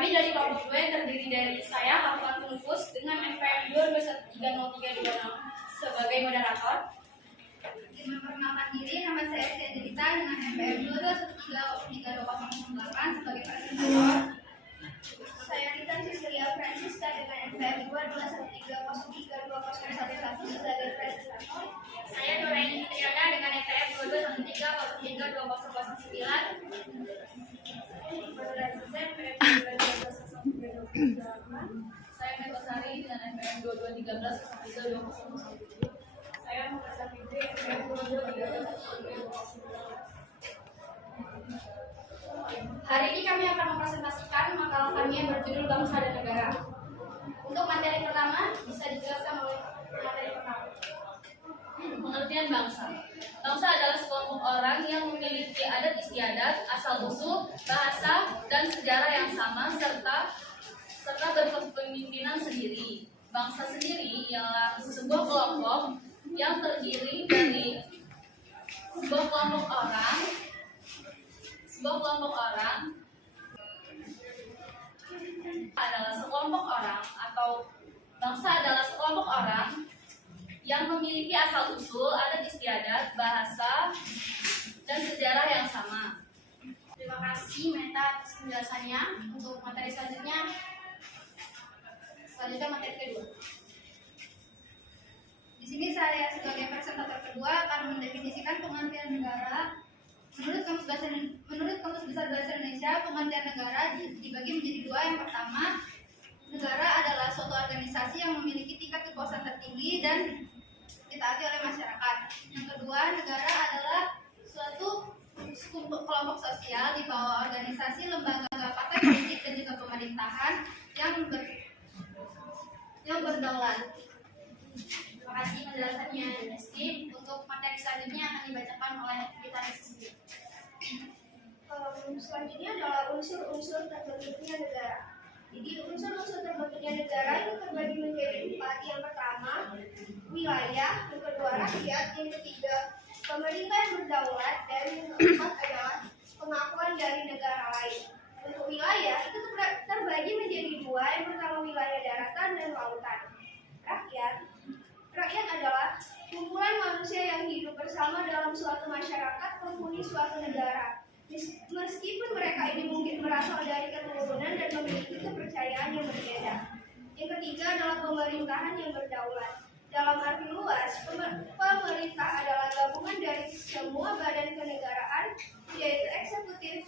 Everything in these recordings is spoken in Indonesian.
Kami dari kelompok 2 yang terdiri dari saya, Hafal Nufus, dengan NPM 2130326 sebagai moderator. Memperkenalkan diri, nama saya Estedelita dengan NPM 2130308 sebagai presentator. Saya Rita Cecilia Francisca dengan NPM 221303201 sebagai presentator. Saya Nuraini Triana dengan NPM 221303209. Saya Metosari dengan NPM 2213032017. Saya Muhammad Fitri NPM 22130320. Hari ini kami akan mempresentasikan makalah kami yang berjudul Bangsa dan Negara. Untuk materi pertama bisa dijelaskan oleh materi pertama. Pengertian bangsa. Bangsa adalah sekelompok orang yang memiliki adat istiadat, asal-usul, bahasa, dan sejarah yang sama serta berkepemimpinan sendiri. Bangsa sendiri ialah sebuah kelompok yang terdiri dari sebuah kelompok orang adalah sekelompok orang atau bangsa adalah sekelompok orang yang memiliki asal-usul, adat istiadat, bahasa, dan sejarah yang sama. Terima kasih Meta atas penjelasannya. Untuk materi selanjutnya materi kedua. Di sini saya sebagai presentator kedua akan mendefinisikan pengertian negara. Menurut Kamus Besar Bahasa Indonesia, pengertian negara dibagi menjadi dua. Yang pertama, negara adalah suatu organisasi yang memiliki tingkat kekuasaan tertinggi dan ditaati oleh masyarakat. Yang kedua, negara adalah suatu kelompok sosial di bawah organisasi, lembaga, partai politik, dan juga pemerintahan yang berdaulat. Terima kasih penjelasannya, Esti. Untuk materi selanjutnya akan dibacakan oleh kita sendiri. Selanjutnya adalah unsur-unsur terbentuknya negara. Jadi unsur-unsur terbentuknya negara itu terbagi menjadi 4. Yang pertama, wilayah. Yang kedua, rakyat. Yang ketiga, pemerintah yang berdaulat. Dan yang keempat adalah pengakuan dari negara lain. Untuk wilayah itu terbagi menjadi 2. Yang pertama, wilayah daratan dan lautan. Rakyat adalah kumpulan manusia yang hidup bersama dalam suatu masyarakat penghuni suatu negara. Meskipun mereka ini mungkin berasal dari keturunan dan memiliki kepercayaan yang berbeda. Yang ketiga adalah pemerintahan yang berdaulat. Dalam arti luas, pemerintah adalah gabungan dari semua badan kenegaraan, yaitu eksekutif,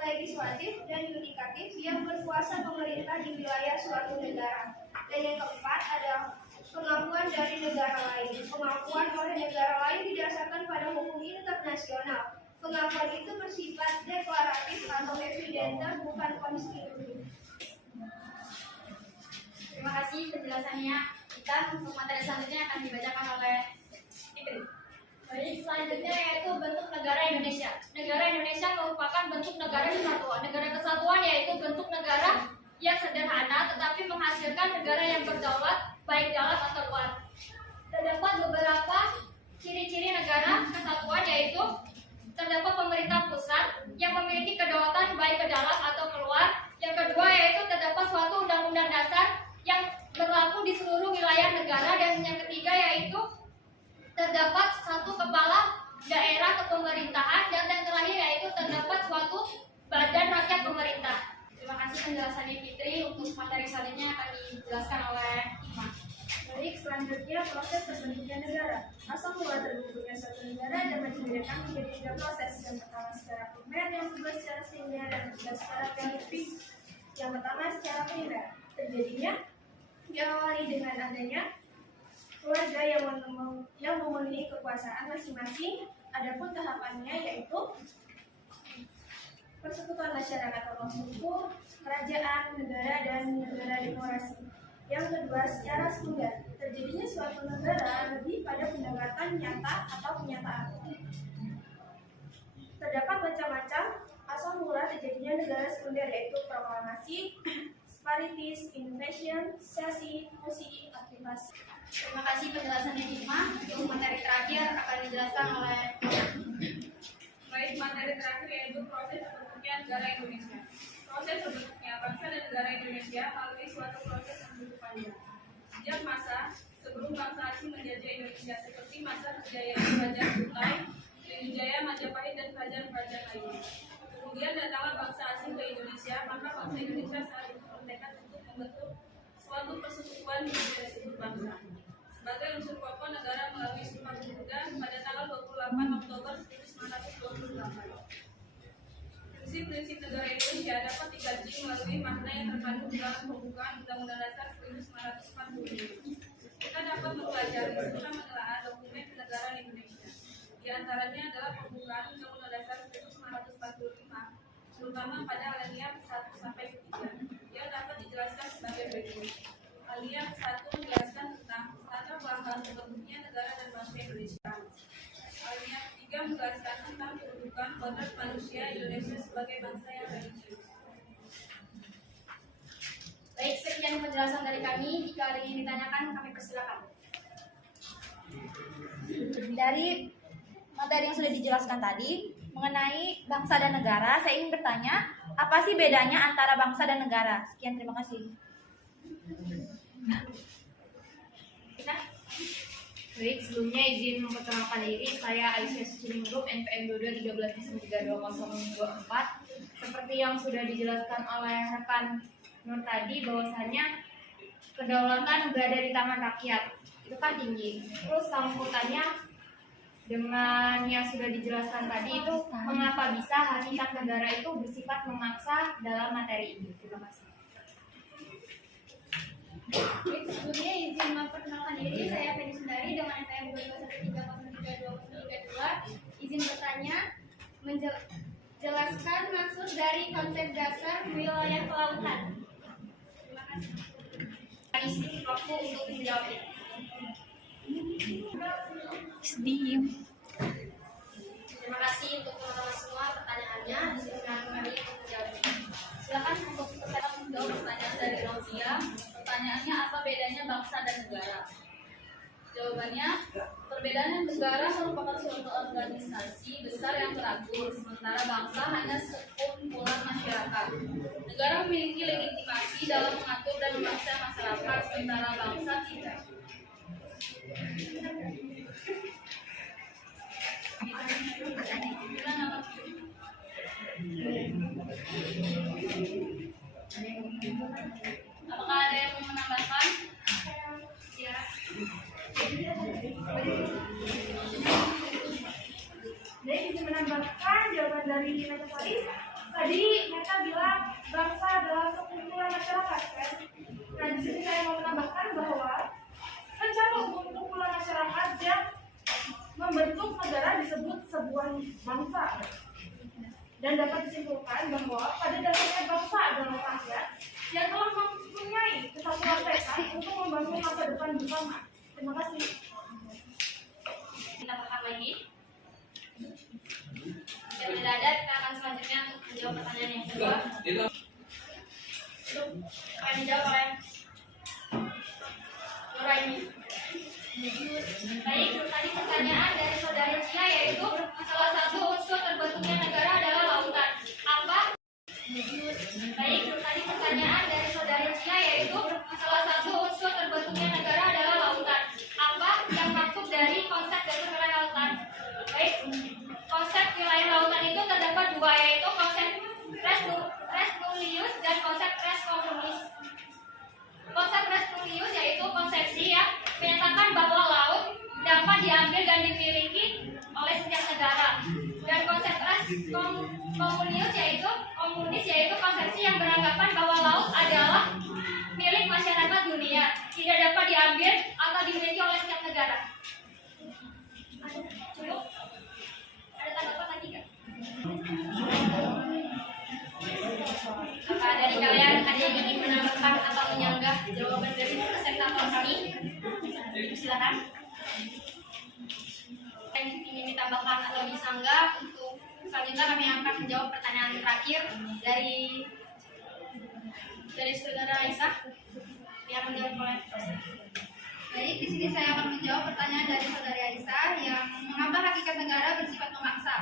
legislatif, dan yudikatif yang berkuasa pemerintah di wilayah suatu negara. Dan yang keempat adalah pengakuan dari negara lain. Pengakuan oleh negara lain didasarkan pada hukum internasional. Pengakuan itu bersifat deklaratif atau evidenter, bukan konstitusi. Terima kasih penjelasannya. Kita untuk materi selanjutnya akan dibacakan oleh Fitri. Baik, selanjutnya yaitu bentuk negara Indonesia. Negara Indonesia merupakan bentuk negara kesatuan. Negara kesatuan yaitu bentuk negara yang sederhana tetapi menghasilkan negara yang berdaulat baik dalam atau luar. Terdapat beberapa ciri-ciri negara kesatuan yaitu terdapat pemerintah pusat yang memiliki kedaulatan baik ke dalam atau keluar. Yang kedua yaitu terdapat suatu undang-undang dasar yang berlaku di seluruh wilayah negara. Dan yang ketiga yaitu terdapat satu kepala daerah kepemerintahan. Dan yang terakhir yaitu terdapat suatu badan rakyat pemerintah. Terima kasih penjelasannya Fitri. Untuk materi selanjutnya akan dijelaskan oleh Iman. Baik, selanjutnya proses terbentuknya negara. Asal mula terbentuknya suatu negara dapat dibedakan menjadi 3 proses. Yang pertama secara primer, yang kedua secara sekunder, dan ketiga secara teoritis. Yang pertama secara primer, terjadinya diawali dengan adanya keluarga yang memenuhi kekuasaan masing-masing. Adapun tahapannya yaitu persekutuan masyarakat atau suku, kerajaan, negara, dan negara demokrasi. Yang kedua, secara sekunder, terjadinya suatu negara lebih pada pendekatan nyata atau kenyataan. Terdapat macam-macam asal mula terjadinya negara sekunder yaitu proklamasi, sparitis, invasion, sesi, fusi, aktivasi. Terima kasih penjelasannya Iman. Untuk materi terakhir akan dijelaskan oleh Baik, materi terakhir yaitu proses terbentuknya negara Indonesia. Proses terbentuknya bangsa dan negara Indonesia melalui suatu proses yang begitu panjang. Sejak masa sebelum bangsa asing menjajah Indonesia seperti masa kejayaan Kerajaan Kutai, Sriwijaya, Majapahit, dan kerajaan-kerajaan lainnya. Kemudian datanglah bangsa asing ke Indonesia, maka bangsa Indonesia saat itu bertekad untuk membentuk suatu persekutuan yang disebut bangsa. Sebagai unsur pokok negara melalui Sumpah Pemuda pada tanggal 28 Oktober 1928. Prinsip-prinsip negara Indonesia dapat dikaji melalui makna yang terkandung dalam pembukaan Undang-Undang Dasar 1945. Kita dapat mempelajari serta menelaah dokumen kenegaraan Indonesia. Di antaranya adalah pembukaan Undang-Undang Dasar 1945, terutama pada alinea 1 sampai 3. Yang dapat dijelaskan sebagai berikut. Alinea 1 menjelaskan tentang tata belakang terbentuknya negara dan bangsa Indonesia. Alinea 3 menjelaskan tentang kedudukan kodrat manusia Indonesia sebagai bangsa yang religius. Baik, sekian penjelasan dari kami. Jika ada yang ditanyakan, kami persilakan. Dari materi yang sudah dijelaskan tadi mengenai bangsa dan negara, saya ingin bertanya, apa sih bedanya antara bangsa dan negara? Sekian, terima kasih. Baik, sebelumnya izin memperkenalkan diri, saya Aisyah Suciningrum, NPM 2213-32024. Seperti yang sudah dijelaskan oleh rekan Nur tadi, bahwasannya kedaulatan berada di tangan rakyat, itu kan tinggi. Terus sambutannya dengan yang sudah dijelaskan tadi itu, mengapa bisa hakikat negara itu bersifat memaksa dalam materi ini. Terima kasih. Baik, sebelumnya izin memperkenalkan diri, saya Feni Sundari dengan NPM 2213-32032. Izin bertanya, menjelaskan maksud dari konsep dasar wilayah kelautan. Terima kasih. Kami sedikit waktu untuk menjawabnya. Terima kasih untuk teman-teman semua pertanyaannya. Disilakan kami untuk menjawabnya. Silakan untuk peserta menjawab pertanyaan dari Rosia. Pertanyaannya, apa bedanya bangsa dan negara? Jawabannya, perbedaan negara merupakan suatu organisasi besar yang teratur, sementara bangsa hanya sekumpulan masyarakat. Negara memiliki legitimasi dalam mengatur dan memaksa masyarakat, sementara bangsa tidak. Apakah ada yang mau menambahkan? Ya. Jadi bisa menambahkan jawaban dari mereka tadi. Tadi mereka bilang bangsa adalah sekumpulan masyarakat, kan? Nah, di sini saya mau menambahkan bahwa rencana kumpulan masyarakat yang membentuk negara disebut sebuah bangsa. Dan dapat disimpulkan bahwa pada dasarnya bangsa adalah rakyat yang telah mempunyai kesatuan tekad untuk membangun masa depan bersama. Terima kasih. Kita berkata lagi. Jika tidak ada, kita akan selanjutnya untuk menjawab pertanyaan yang kedua. Akan dijawab oleh Nuraini. Baik, tadi pertanyaan dari saudari Cia, yaitu salah satu unsur terbentuknya negara adalah lautan. Apa? Baik, tadi pertanyaan dari saudari Cia, yaitu salah satu unsur terbentuknya negara adalah lautan. Apa yang maksud dari konsep dasar wilayah lautan? Baik, konsep wilayah lautan itu terdapat dua, yaitu konsep res nullius dan konsep res communis. Konsep res nullius yaitu konsepsi yang menyatakan bahwa laut dapat diambil dan dimiliki oleh setiap negara. Dan konsep res komunis yaitu konsepsi yang beranggapan bahwa laut adalah milik masyarakat dunia, tidak dapat diambil atau dimiliki oleh setiap negara. Cukup? Ada tanggapan lagi nggak? Apakah dari kalian ada yang ingin menambahkan atau menyanggah jawaban dari presentator kami? Silakan. Yang ingin ditambahkan atau disanggah, untuk selanjutnya kami akan menjawab pertanyaan terakhir dari saudara Aisyah yang menjawab oleh Baik, di sini saya akan menjawab pertanyaan dari saudari Aisyah yang mengapa hakikat negara bersifat memaksa.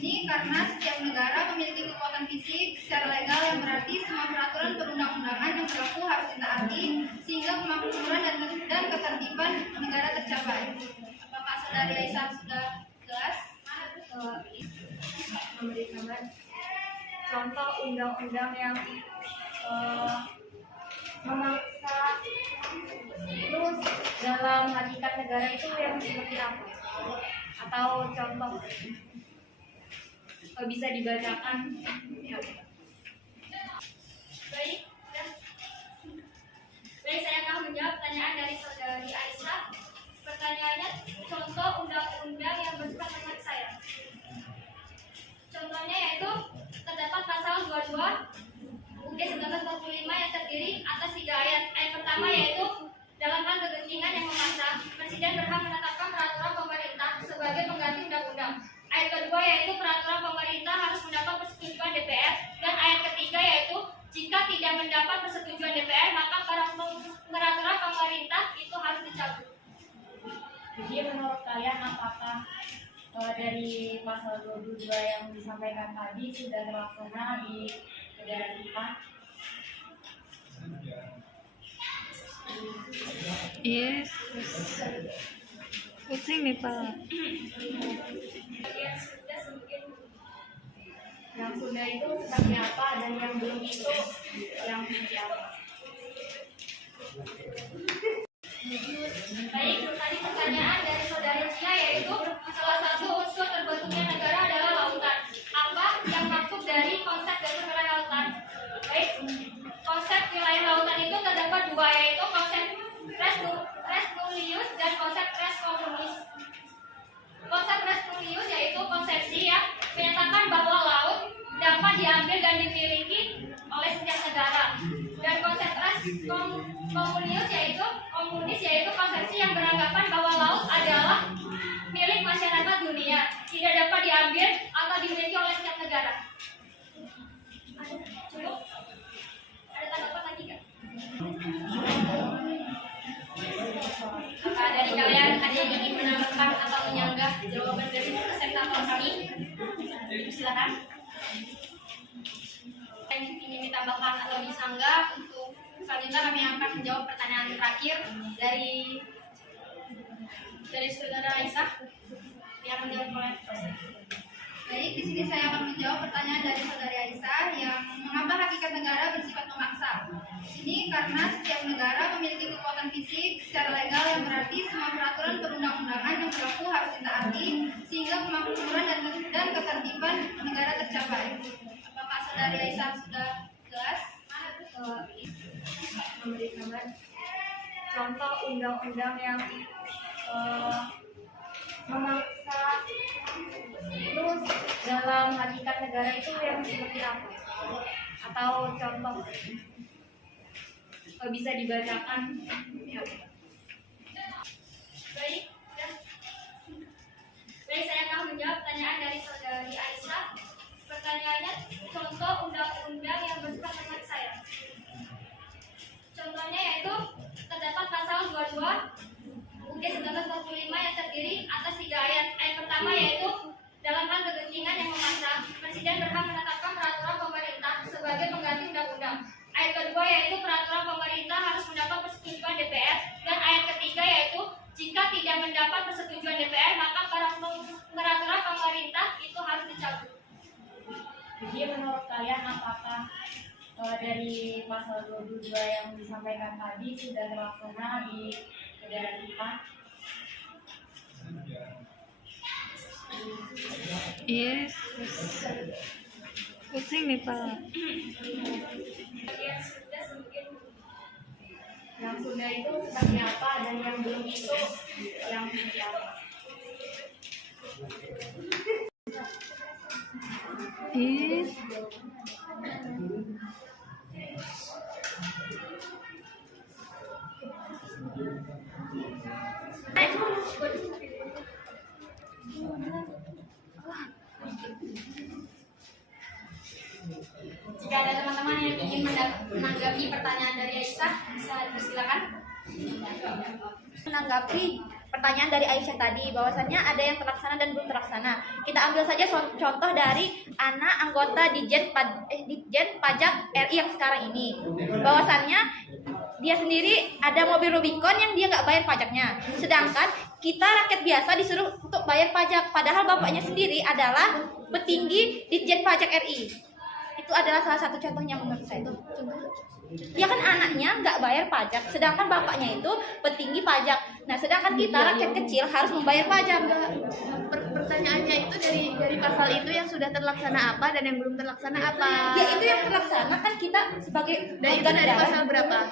Ini karena setiap negara memiliki kekuatan fisik secara legal yang berada berarti semua peraturan perundang-undangan yang berlaku harus ditaati sehingga kemakmuran dan ketertiban negara tercapai. Apakah saudari Aisyah sudah jelas? Memberikan contoh undang-undang yang memaksa itu dalam hakikat negara itu yang seperti apa? Atau contoh bisa dibacakan? Baik, baik, saya akan menjawab pertanyaan dari saudari Aisyah. Pertanyaannya, contoh undang-undang yang bersifat memaksa ya. Contohnya yaitu terdapat pasal 22 UUD 1945 yang terdiri atas 3 ayat. Ayat pertama yaitu dalam hal kegentingan yang memaksa, Presiden berhak menetapkan peraturan pemerintah sebagai pengganti undang-undang. Ayat kedua yaitu peraturan pemerintah harus mendapat persetujuan DPR, dan ayat ketiga yaitu jika tidak mendapat persetujuan DPR maka peraturan pemerintah itu harus dicabut. Jadi menurut kalian apakah dari pasal 22 yang disampaikan tadi sudah terlaksana di negara kita? Yes. Pusing nih Pak. Yang sudah itu seperti apa dan yang belum itu yang seperti apa? Baik, tadi pertanyaan dari saudari Cia yaitu salah satu unsur terbentuknya negara adalah lautan. Apa yang maksud dari konsep dasar wilayah lautan? Baik, konsep wilayah lautan itu terdapat 2 yaitu konsep res nullius dan konsep res communis. Konsep res nullius yaitu konsepsi yang menyatakan bahwa laut dapat diambil dan dimiliki oleh setiap negara. Dan konsep res komunis yaitu konsepsi yang beranggapan bahwa laut adalah milik masyarakat dunia, tidak dapat diambil atau dimiliki oleh setiap negara. Cukup? Ada tanggapan lagi nggak? Apakah dari kalian ada yang ingin menambahkan atau menyanggah jawaban dari presentator kami? Silakan. Yang ingin ditambahkan atau disanggah, untuk selanjutnya kami akan menjawab pertanyaan terakhir dari saudara Aisyah yang menjawab oleh dosen. Baik, di sini saya akan menjawab pertanyaan dari saudari Aisyah yang mengapa hakikat negara bersifat memaksa. Ini karena setiap negara memiliki kekuatan fisik secara legal yang berarti semua peraturan perundang-undangan yang berlaku harus ditaati sehingga kemakmuran dan ketertiban negara tercapai. Apakah saudari Aisyah sudah jelas? Memberikan contoh undang-undang yang memaksa itu dalam hakikat negara itu yang seperti apa? Atau contoh bisa dibacakan? Baik, baik, saya akan menjawab pertanyaan dari saudari Aisyah. Pertanyaannya, contoh undang-undang yang bersifat memaksa ya. Contohnya yaitu terdapat pasal 22 UUD 1945 yang terdiri atas 3 ayat. Ayat pertama yaitu dalam hal kegentingan yang memaksa, Presiden berhak menetapkan peraturan pemerintah sebagai pengganti undang-undang. Ayat kedua yaitu peraturan pemerintah harus mendapat persetujuan DPR, dan ayat ketiga yaitu jika tidak mendapat persetujuan DPR maka peraturan pemerintah itu harus dicabut. Jadi menurut kalian apakah dari pasal 22 yang disampaikan tadi sudah terlaksana di negara kita? Yes. Pusing nih Pak. Yang sudah itu seperti apa dan yang belum itu yang seperti apa? Yes. Jika ada teman-teman yang ingin menanggapi pertanyaan dari Aisyah, bisa dipersilakan. Menanggapi pertanyaan dari Aisyah tadi, bahwasannya ada yang terlaksana dan belum terlaksana. Kita ambil saja contoh dari anak anggota Ditjen Pajak RI yang sekarang ini. Bahwasannya dia sendiri ada mobil Rubicon yang dia nggak bayar pajaknya. Sedangkan kita rakyat biasa disuruh untuk bayar pajak. Padahal bapaknya sendiri adalah petinggi Ditjen Pajak RI. Itu adalah salah satu contohnya menurut saya itu. Ya kan anaknya nggak bayar pajak, sedangkan bapaknya itu petinggi pajak. Nah, sedangkan kita rakyat kecil harus membayar pajak. Pertanyaannya itu dari pasal itu yang sudah terlaksana apa dan yang belum terlaksana apa? Ya itu yang terlaksana kan kita sebagai Dan itu warga dari negara. pasal berapa?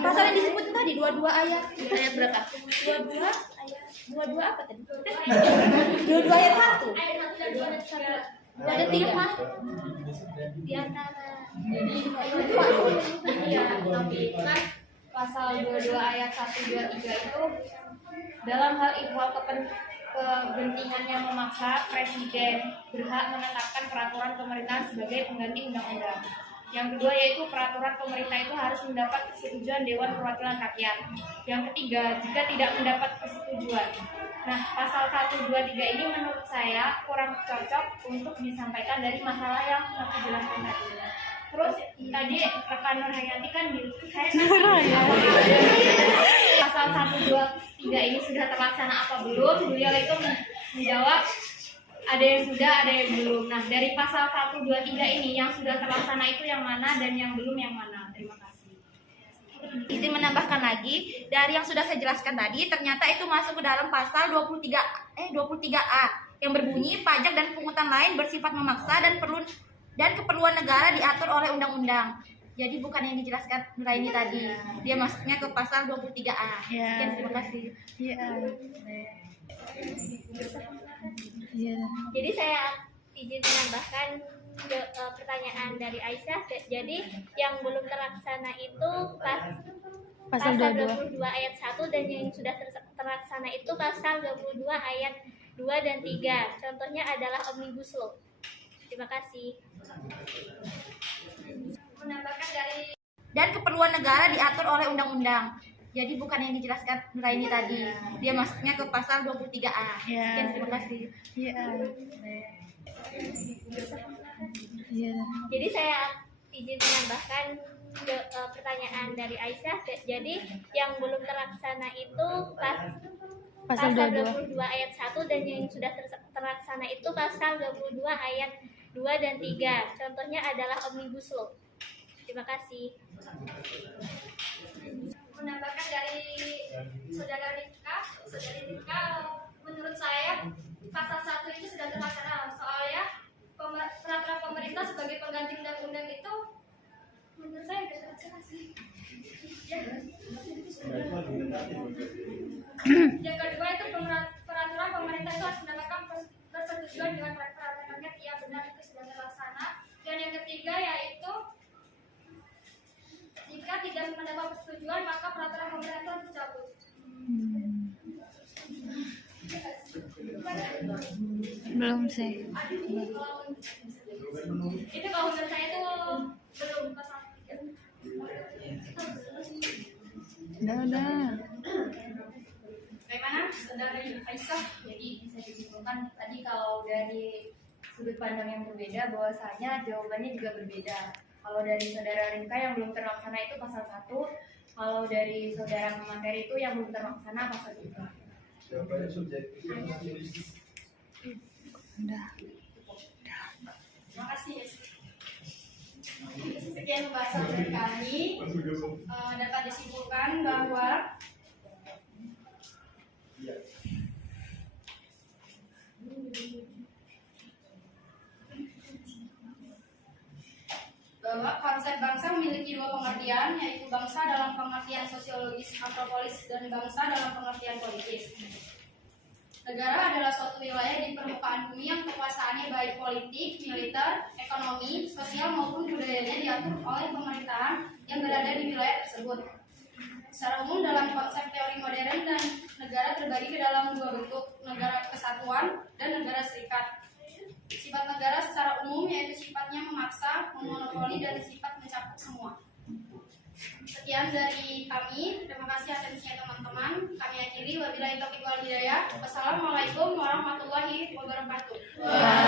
Pasal yang disebut tadi 22 ayat. Ayat berapa? 22 ayat 22 apa tadi? 22 ayat 1. Ayat 1 dan 2 dan 3. Ada 3. Di antara Iya, tapi kan pasal 22 ayat 1, 2, 3 itu dalam hal ihwal kepentingan yang memaksa, Presiden berhak menetapkan peraturan pemerintahan sebagai pengganti undang-undang. Yang kedua yaitu peraturan pemerintah itu harus mendapat persetujuan Dewan Perwakilan Rakyat. Yang ketiga, jika tidak mendapat persetujuan. Nah, pasal 1, 2, 3 ini menurut saya kurang cocok untuk disampaikan dari masalah yang aku jelaskan tadi. Terus tadi rekan Nur Hayati kan pasal 1, 2, 3 ini sudah terlaksana apa belum? Beliau itu menjawab ada yang sudah, ada yang belum. Nah, dari pasal 1, 2, 3 ini yang sudah terlaksana itu yang mana dan yang belum yang mana? Terima kasih. Izin menambahkan lagi, dari yang sudah saya jelaskan tadi, ternyata itu masuk ke dalam pasal 23A yang berbunyi pajak dan pungutan lain bersifat memaksa dan keperluan negara diatur oleh undang-undang. Jadi bukan yang dijelaskan Nuraini tadi. Dia masuknya ke pasal 23A. Sekian, terima kasih. Jadi saya izin menambahkan pertanyaan dari Aisyah. Jadi yang belum terlaksana itu pasal 22 ayat 1 dan yang sudah terlaksana itu pasal 22 ayat 2 dan 3. Contohnya adalah Omnibus Law. Terima kasih. Menambahkan dari Dan keperluan negara diatur oleh undang-undang. Jadi bukan yang dijelaskan Nuraini tadi. Dia masuknya ke pasal 23A. Sekian, terima kasih. Jadi saya izin menambahkan pertanyaan dari Aisyah. Jadi yang belum terlaksana itu pasal 22 ayat 1 dan yang sudah terlaksana itu pasal 22 ayat 2 dan 3. Contohnya adalah Omnibus Law. Terima kasih. menambahkan dari saudari Rifka, menurut saya pasal 1 itu sudah terlaksana. Soalnya peraturan pemerintah sebagai pengganti undang-undang itu menurut saya sudah terlaksana sih. Ya. Yang kedua itu peraturan pemerintah itu harus mendapatkan persetujuan dengan peraturan rakyat. Iya benar, itu sudah terlaksana. Dan yang ketiga yaitu jika tidak mendapat persetujuan maka peraturan pemerintah itu harus dicabut. Belum sih. Itu kalau menurut saya itu belum pasal 3. Udah. Bagaimana saudari Aisyah? Jadi bisa disimpulkan tadi kalau dari sudut pandang yang berbeda bahwasanya jawabannya juga berbeda. Kalau dari saudara Rinka yang belum terlaksana itu pasal 1, kalau dari saudara pemateri itu yang belum terlaksana pasal 3. Jawabannya subjektif. Udah. Terima kasih. Sekian pembahasan dari kami. Dapat disimpulkan bahwa konsep bangsa memiliki dua pengertian, yaitu bangsa dalam pengertian sosiologis antropolis dan bangsa dalam pengertian politis. Negara adalah suatu wilayah di permukaan bumi yang kekuasaannya baik politik, militer, ekonomi, sosial maupun budayanya diatur oleh pemerintahan yang berada di wilayah tersebut. Secara umum dalam konsep teori modern dan negara terbagi ke dalam dua bentuk, negara kesatuan dan negara serikat. Sifat negara secara umum yaitu sifatnya memaksa, memonopoli, dan sifat mencakup semua. Sekian dari kami. Terima kasih atensinya teman-teman. Kami akhiri diri. Wabillahi taufiq wal hidayah. Wassalamualaikum warahmatullahi wabarakatuh. Waalaikumsalam.